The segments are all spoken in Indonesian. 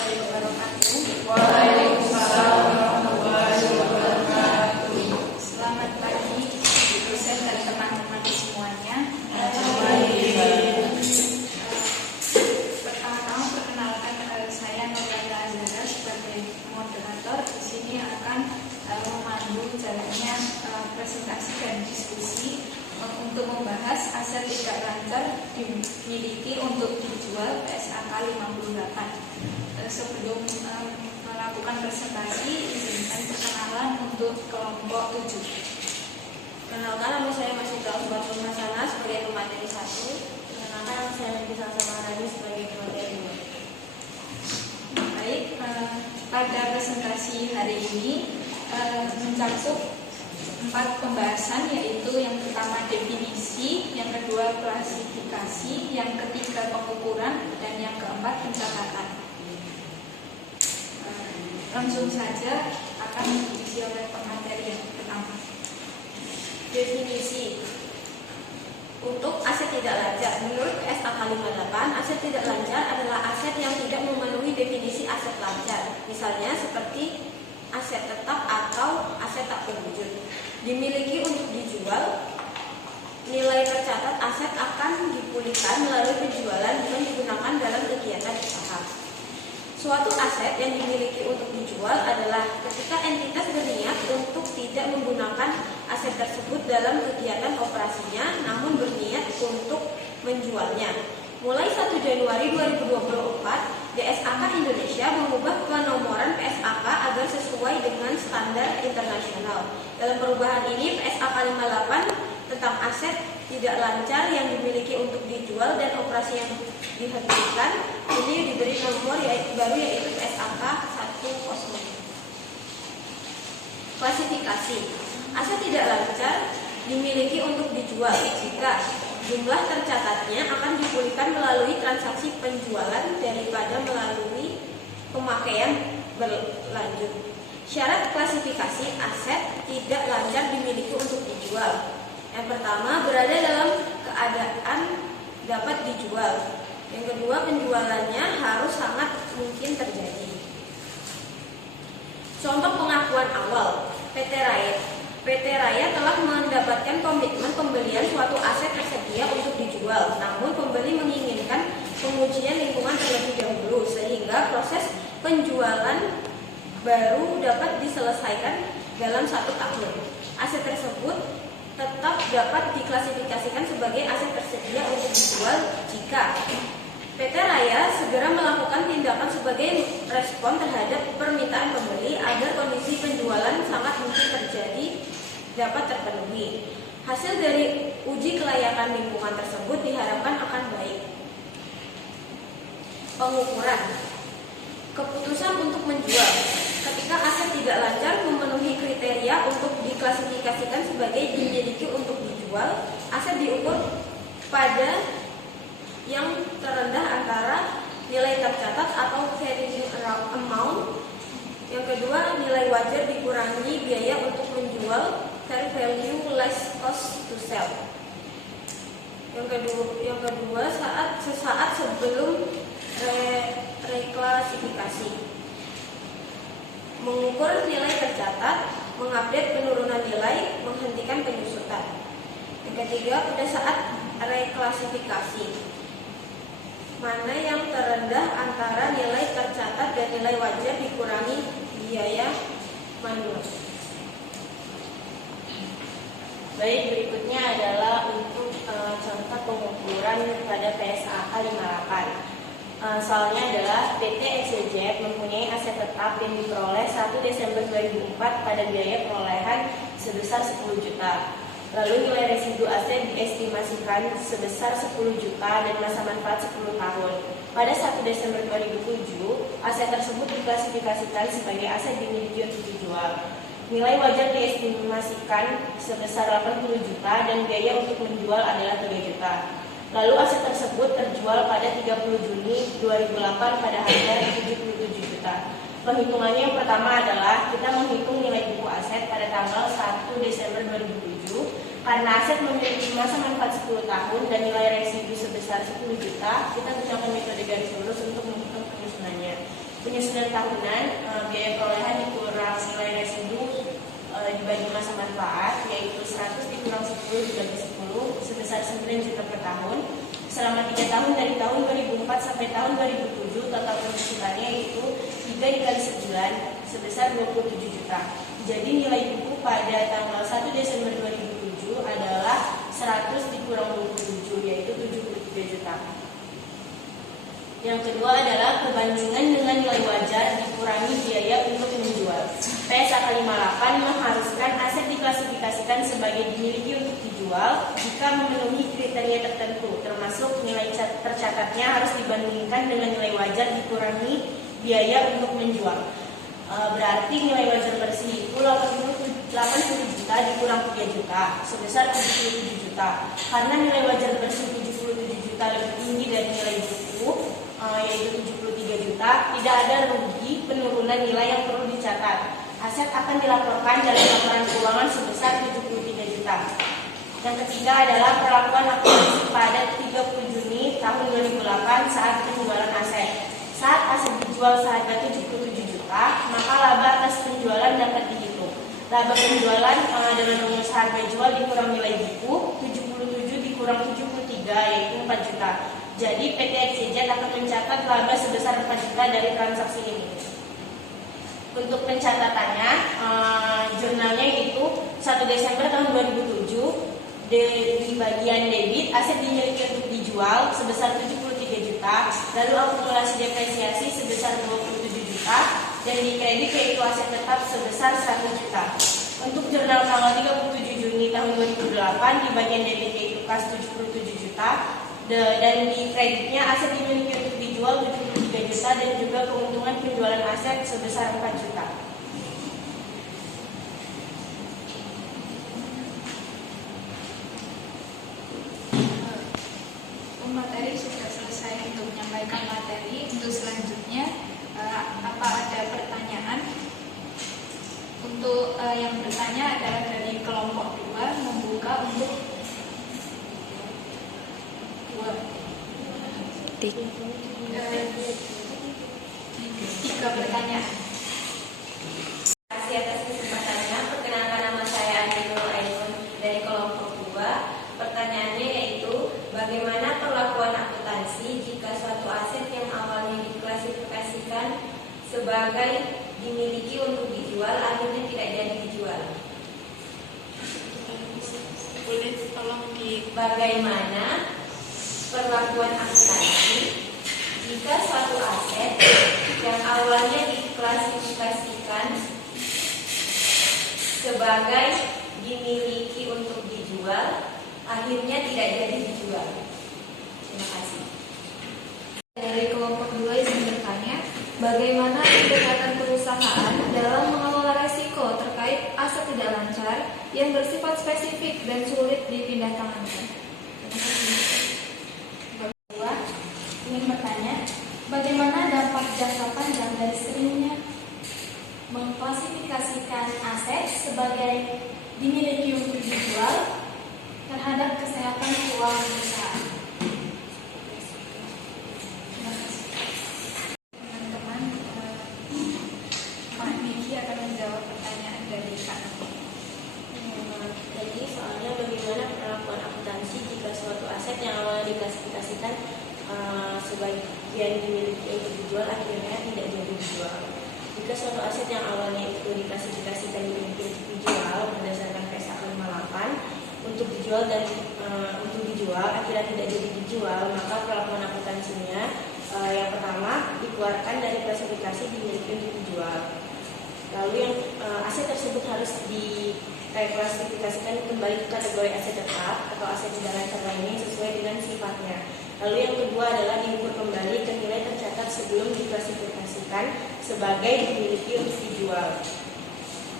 warahmatullahi wabarakatuh. Waalaikumsalam warahmatullahi wabarakatuh. Selamat pagi, dosen dan teman-teman semuanya. Pertama-tama perkenalkan saya Nurlanda Azhara sebagai moderator. Di sini akan memandu jalannya presentasi dan diskusi untuk membahas aset tidak lancar dimiliki untuk dijual PSAK 58. Sebelum melakukan presentasi, izinkan perkenalan untuk kelompok 7. Kenalkan, nama saya Masyidah Batul Masana sebagai pemateri 1. Kenalkan, nama saya Nafisa Samarani sebagai pemateri 2. Baik, pada presentasi hari ini mencakup 4 pembahasan, yaitu yang pertama definisi, yang kedua klasifikasi, yang ketiga pengukuran, dan yang keempat pencatatan. Langsung saja akan diisi oleh pemateri yang pertama. Definisi untuk aset tidak lancar. Menurut PSAK 58, aset tidak lancar adalah aset yang tidak memenuhi definisi aset lancar. Misalnya seperti aset tetap atau aset tak berwujud. Dimiliki untuk dijual, nilai tercatat aset akan dipulihkan melalui penjualan bukan digunakan dalam kegiatan usaha. Suatu aset yang dimiliki untuk dijual adalah ketika entitas berniat untuk tidak menggunakan aset tersebut dalam kegiatan operasinya, namun berniat untuk menjualnya. Mulai 1 Januari 2024, DSAK Indonesia mengubah penomoran PSAK agar sesuai dengan standar internasional. Dalam perubahan ini, PSAK 58 tentang aset tidak lancar yang dimiliki untuk dijual dan operasi yang dihentikan ini diberi nomor baru, yaitu PSAK 10. Klasifikasi aset tidak lancar dimiliki untuk dijual jika jumlah tercatatnya akan dipulihkan melalui transaksi penjualan daripada melalui pemakaian berlanjut. Syarat klasifikasi aset tidak lancar dimiliki untuk dijual. Yang pertama, berada dalam keadaan dapat dijual. Yang kedua, penjualannya harus sangat mungkin terjadi. Contoh pengakuan awal, PT Raya telah mendapatkan komitmen pembelian suatu aset tersedia untuk dijual, namun pembeli menginginkan pengujian lingkungan terlebih dahulu sehingga proses penjualan baru dapat diselesaikan dalam 1 tahun. Aset tersebut tetap dapat diklasifikasikan sebagai aset tersedia untuk dijual jika PT Raya segera melakukan tindakan sebagai respon terhadap permintaan pembeli agar kondisi penjualan sangat mungkin terjadi dapat terpenuhi. Hasil dari uji kelayakan lingkungan tersebut diharapkan akan baik. Pengukuran keputusan untuk menjual. Ketika aset tidak lancar memenuhi kriteria untuk diklasifikasikan sebagai dimiliki untuk dijual, aset diukur pada yang terendah antara nilai tercatat atau carrying amount. Yang kedua, nilai wajar dikurangi biaya untuk menjual, fair value less cost to sell. Yang kedua sesaat sebelum reklasifikasi. Mengukur nilai tercatat, mengupdate penurunan nilai, menghentikan penyusutan. Yang ketiga, pada saat reklasifikasi. Mana yang terendah antara nilai tercatat dan nilai wajar dikurangi biaya manual. Baik, berikutnya adalah untuk contoh pengukuran pada PSAK 58. Soalnya adalah PT XYZ mempunyai aset tetap yang diperoleh 1 Desember 2004 pada biaya perolehan sebesar 10 juta. Lalu nilai residu aset diestimasikan sebesar 10 juta dan masa manfaat 10 tahun. Pada 1 Desember 2007, aset tersebut diklasifikasikan sebagai aset dimiliki untuk dijual. Nilai wajar diestimasikan sebesar 80 juta dan biaya untuk menjual adalah 3 juta. Lalu aset tersebut terjual pada 30 Juni 2008 pada harga 77 juta. Penghitungannya yang pertama adalah kita menghitung nilai buku aset pada tanggal 1 Desember 2007. Karena aset memiliki masa manfaat 10 tahun dan nilai residu sebesar 10 juta, kita gunakan metode garis lurus untuk menghitung penyusunannya. Penyusunan tahunan, biaya perolehan dikurang nilai residu dibagi masa manfaat, yaitu 100 dikurang 10 dibagi 10 sebesar 9 juta per tahun. Selama 3 tahun dari tahun 2004 sampai tahun 2007, total penyusunannya itu 3 dikali 9 sebesar 27 juta. Jadi nilai buku pada tanggal 1 Desember 2007 adalah 100 dikurang 27, yaitu 73 juta. Yang kedua adalah perbandingan dengan nilai wajar dikurangi biaya untuk menjual. PSAK 58 mengharuskan aset diklasifikasikan sebagai dimiliki untuk dijual jika memenuhi kriteria tertentu, termasuk nilai tercatatnya harus dibandingkan dengan nilai wajar dikurangi biaya untuk menjual. Berarti nilai wajar bersih itu 80 juta dikurang 3 juta sebesar 77 juta. Karena nilai wajar bersih 77 juta lebih tinggi dari nilai buku, yaitu 73 juta, tidak ada rugi penurunan nilai yang perlu dicatat. Aset akan dilaporkan dalam laporan keuangan sebesar 73 juta. Yang ketiga adalah perlakuan akuntansi pada 30 Juni tahun 2008 saat penjualan aset. Saat aset dijual seharga 77 juta, maka laba atas penjualan dapat dihitung. Laba penjualan dengan rumus harga jual dikurang nilai buku, 77 dikurang 73 yaitu 4 juta. Jadi PT XYZ akan mencatat laba sebesar 4 juta dari transaksi ini. Untuk pencatatannya, jurnalnya itu 1 Desember tahun 2007, di bagian debit aset dimiliki untuk dijual sebesar 73 juta, lalu akumulasi depresiasi sebesar 27 juta, dan di kredit yaitu aset tetap sebesar 100 juta. Untuk jurnal tanggal 37 Juni tahun 2008, di bagian debit yaitu kas 77 juta, dan di kreditnya aset dimiliki untuk dijual 73 juta dan juga keuntungan penjualan aset sebesar 4 juta. Materi sudah selesai untuk menyampaikan materi. Untuk selanjutnya, apa ada pertanyaan? Untuk yang bertanya adalah dari kelompok 2, membuka untuk 3 pertanyaan. Terima kasih atas kesempatannya. Perkenalkan, nama saya Ainul Ainun dari kelompok 2. Pertanyaannya yaitu, bagaimana perlakuan akuntansi jika suatu aset yang awalnya diklasifikasikan sebagai dimiliki untuk dijual akhirnya tidak jadi dijual? Boleh tolong Bagaimana perlakuan akuntansi jika suatu aset yang awalnya diklasifikasikan sebagai dimiliki untuk dijual akhirnya tidak jadi dijual? Terima kasih. Dari kelompok 2 yang bertanya, bagaimana pendekatan perusahaan dalam mengelola resiko terkait aset tidak lancar yang bersifat spesifik dan sulit dipindahtangankan? Kedua, ingin bertanya, bagaimana dampak jangka panjang dari seringnya mengklasifikasikan aset sebagai dimiliki untuk dijual terhadap kesehatan keuangan perusahaan? Terima kasih. Teman-teman, Mak Niki akan menjawab pertanyaan dari Kak. Jadi soalnya bagaimana perlakuan akuntansi jika suatu aset yang awalnya diklasifikasikan sebagian dimiliki untuk dijual akhirnya tidak jadi dijual. Jika suatu aset yang awalnya itu diklasifikasikan dimiliki untuk dijual berdasarkan PSAK 58 untuk dijual dan untuk dijual akhirnya tidak jadi dijual, maka perlakuan akuntansinya yang pertama dikeluarkan dari klasifikasi dimiliki untuk dijual. Lalu yang aset tersebut harus diklasifikasikan kembali ke kategori aset tetap atau aset tidak lancar lainnya sesuai dengan sifatnya. Lalu yang kedua adalah diukur kembali ke nilai tercatat sebelum diklasifikasikan sebagai dimiliki untuk dijual.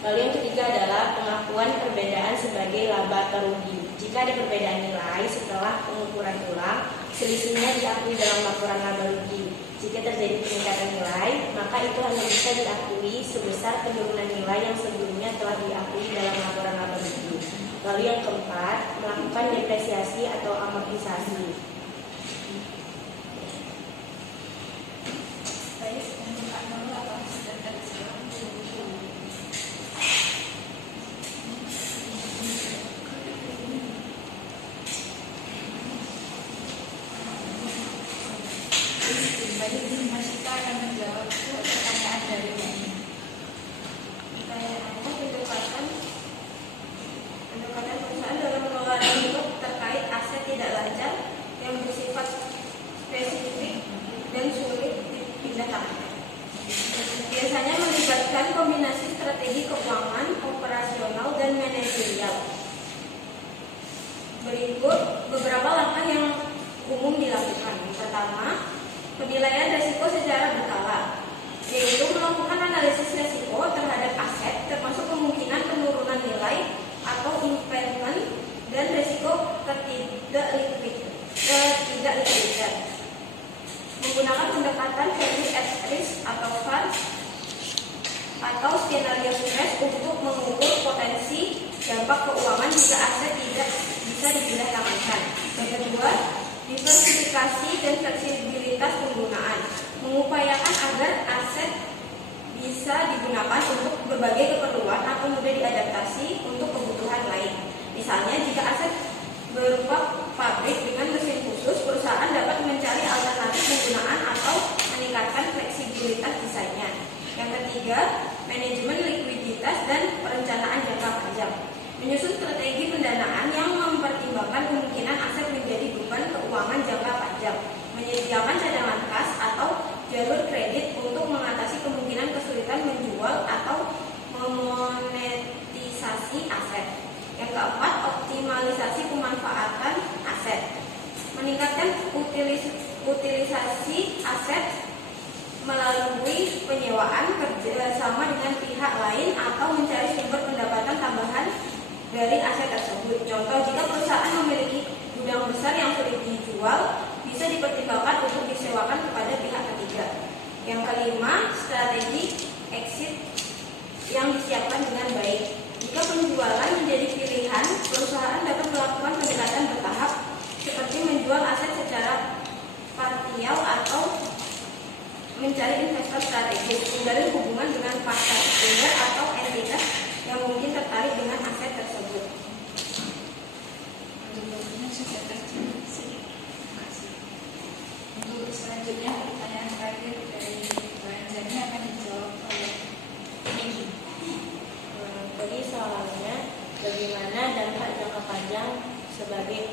Lalu yang ketiga adalah pengakuan perbedaan sebagai laba atau rugi. Jika ada perbedaan nilai setelah pengukuran ulang, selisihnya diakui dalam laporan laba rugi. Jika terjadi peningkatan nilai, maka itu hanya bisa diakui sebesar penurunan nilai yang sebelumnya telah diakui dalam laporan laba rugi. Lalu yang keempat, melakukan depresiasi atau amortisasi. Baik, untuk Kak Baik, Mas Sita akan menjawab pertanyaan dari ini. Pertanyaannya, pendekatan perusahaan dalam mengelola risiko terkait aset tidak lancar yang bersifat spesifik dan sulit dipindahkan. Biasanya melibatkan kombinasi strategi keuangan, operasional, dan manajerial. Berikut beberapa langkah yang umum dilakukan. Yang pertama, penilaian risiko secara berkala, yaitu melakukan analisis risiko terhadap aset termasuk kemungkinan penurunan nilai atau impairment dan risiko ketidaklikuiditas. Menggunakan pendekatan value at risk atau VAR atau skenario stres untuk mengukur potensi dampak keuangan jika aset tidak bisa dipindahlanjuti. Yang kedua, diversifikasi dan fleksibilitas penggunaan, mengupayakan agar aset bisa digunakan untuk berbagai keperluan atau mudah diadaptasi untuk kebutuhan lain. Misalnya, jika aset berupa pabrik dengan mesin khusus, perusahaan dapat mencari alternatif penggunaan atau meningkatkan fleksibilitas desainnya. Yang ketiga, manajemen likuiditas dan perencanaan jangka panjang, menyusun strategi pendanaan yang mempertimbangkan kemungkinan aset menjadi beban keuangan jangka panjang, menyediakan cadangan kas atau jalur kredit untuk mengatasi kemungkinan kesulitan menjual atau memonetisasi aset. Yang keempat, optimalisasi pemanfaatan aset, meningkatkan utilisasi aset melalui penyewaan, kerjasama dengan pihak lain, atau mencari sumber pendapatan tambahan dari aset tersebut. Contoh, jika perusahaan memiliki gudang besar yang sulit dijual, bisa dipertimbangkan untuk disewakan kepada pihak ketiga. Yang kelima, strategi exit yang disiapkan dengan baik. Jika penjualan menjadi pilihan, perusahaan dapat melakukan pendekatan bertahap seperti menjual aset secara parsial atau mencari investor strategis, menjalin hubungan dengan pasar sekunder atau entitas yang mungkin tertarik dengan aset tersebut. Sudah terjawab. Terima kasih. Untuk selanjutnya pertanyaan terakhir dari Mbak Anjani akan dijawab oleh Niki. Jadi soalnya bagaimana dampak jangka panjang sebagai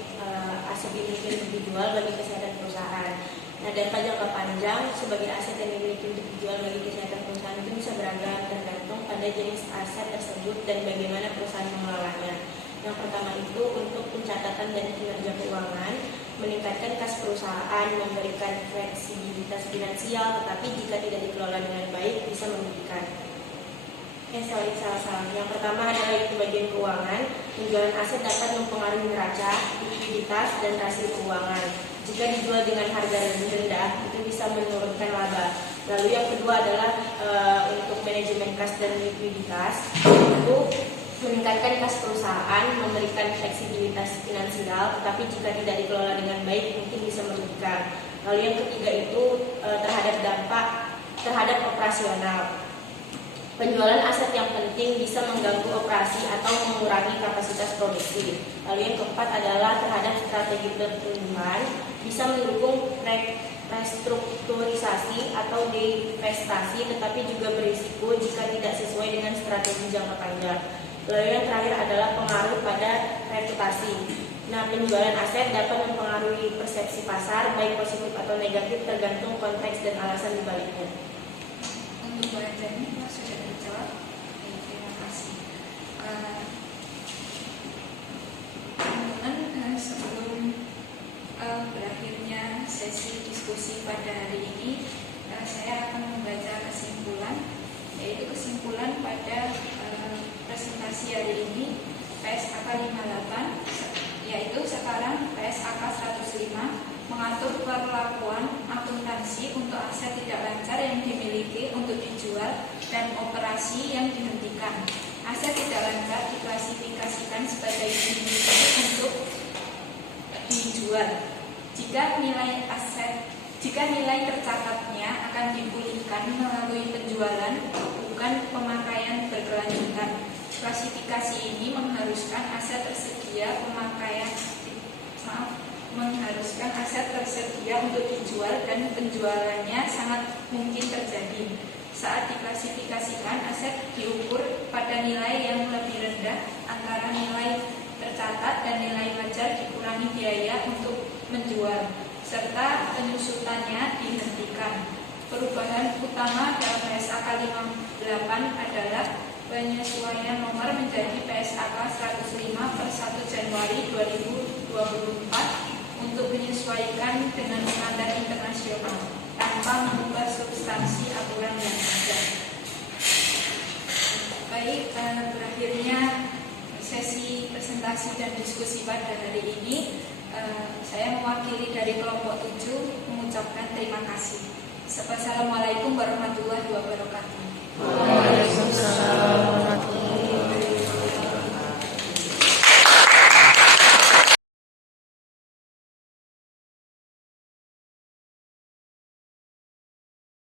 aset dimiliki untuk dijual bagi kesehatan perusahaan. Nah, dampak jangka panjang sebagai aset yang dimiliki untuk dijual bagi kesehatan perusahaan itu bisa beragam tergantung pada jenis aset tersebut dan bagaimana perusahaan mengelolanya. Yang pertama itu untuk pencatatan dan kinerja keuangan, meningkatkan kas perusahaan, memberikan fleksibilitas finansial, tetapi jika tidak dikelola dengan baik bisa merugikan. Salah. Yang pertama adalah itu bagian keuangan. Penjualan aset dapat mempengaruhi neraca, likuiditas, dan rasio keuangan. Jika dijual dengan harga lebih rendah, itu bisa menurunkan laba. Lalu yang kedua adalah untuk manajemen kas dan likuiditas, itu meningkatkan kas perusahaan, memberikan fleksibilitas finansial, tetapi jika tidak dikelola dengan baik mungkin bisa merugikan. Lalu yang ketiga itu terhadap dampak terhadap operasional. Penjualan aset yang penting bisa mengganggu operasi atau mengurangi kapasitas produksi. Lalu yang keempat adalah terhadap strategi pertumbuhan, bisa mendukung restrukturisasi atau divestasi, tetapi juga berisiko jika tidak sesuai dengan strategi jangka panjang. Lalu yang terakhir adalah pengaruh pada reputasi. Nah, penjualan aset dapat mempengaruhi persepsi pasar, baik positif atau negatif tergantung konteks dan alasan dibaliknya. Untuk Mbak Anjani sudah dijawab. Terima kasih. Kemudian sebelum berakhirnya sesi diskusi pada hari ini, saya akan membaca kesimpulan, yaitu kesimpulan pada presentasi hari ini PSAK 58, yaitu sekarang PSAK 105 mengatur perlakuan akuntansi untuk aset tidak lancar yang dimiliki untuk dijual dan operasi yang dihentikan. Aset tidak lancar diklasifikasikan sebagai dimiliki untuk dijual jika nilai tercatatnya akan dipulihkan melalui penjualan, bukan pemakaian berkelanjutan. Klasifikasi ini mengharuskan aset tersedia tersedia untuk dijual dan penjualannya sangat mungkin terjadi. Saat diklasifikasikan, aset diukur pada nilai yang lebih rendah antara nilai tercatat dan nilai wajar dikurangi biaya untuk menjual, serta penyusutannya dihentikan. Perubahan utama dalam PSAK 58 adalah penyesuaian nomor menjadi PSAK 105 per 1 Januari 2024 untuk menyesuaikan dengan standar internasional tanpa mengubah substansi aturan yang ada. Baik, berakhirnya sesi presentasi dan diskusi pada hari ini. Saya mewakili dari kelompok 7 mengucapkan terima kasih. Sebesar